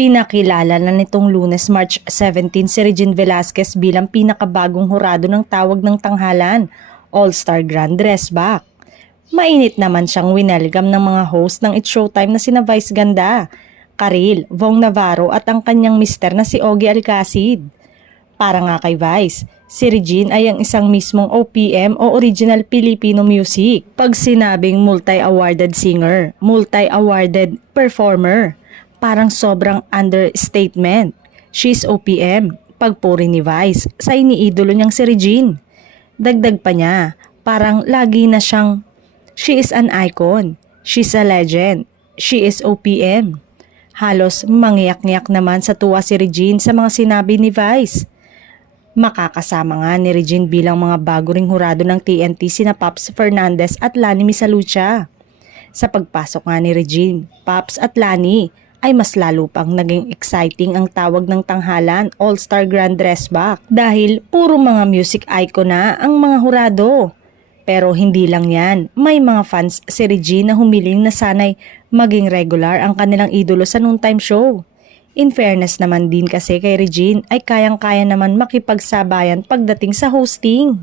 Pinakilala na nitong Lunes, March 17 si Regine Velasquez bilang pinakabagong hurado ng tawag ng tanghalan, All-Star Grand Dress Back. Mainit naman siyang winelcome ng mga host ng It's Showtime na sina Vice Ganda, Karil, Vong Navarro at ang kanyang mister na si Ogie Alcacid. Para nga kay Vice, si Regine ay ang isang mismong OPM o Original Filipino Music. Pag sinabing multi-awarded singer, multi-awarded performer, parang sobrang understatement. She's OPM, pagpuri ni Vice sa iniidolo niyang si Regine. Dagdag pa niya, parang lagi na siyang, she is an icon, she's a legend, she is OPM. Halos mangyak-ngyak naman sa tuwa si Regine sa mga sinabi ni Vice. Makakasama nga ni Regine bilang mga bago ring hurado ng TNT sina Pops Fernandez at Lani Misalucha. Sa pagpasok nga ni Regine, Pops at Lani ay mas lalo pang naging exciting ang tawag ng tanghalan All-Star Grand Dress Back dahil puro mga music icon na ang mga hurado. Pero hindi lang yan, may mga fans si Regine na humiling na sanay maging regular ang kanilang idolo sa noontime show. In fairness naman din kasi kay Regine ay kayang-kaya naman makipagsabayan pagdating sa hosting.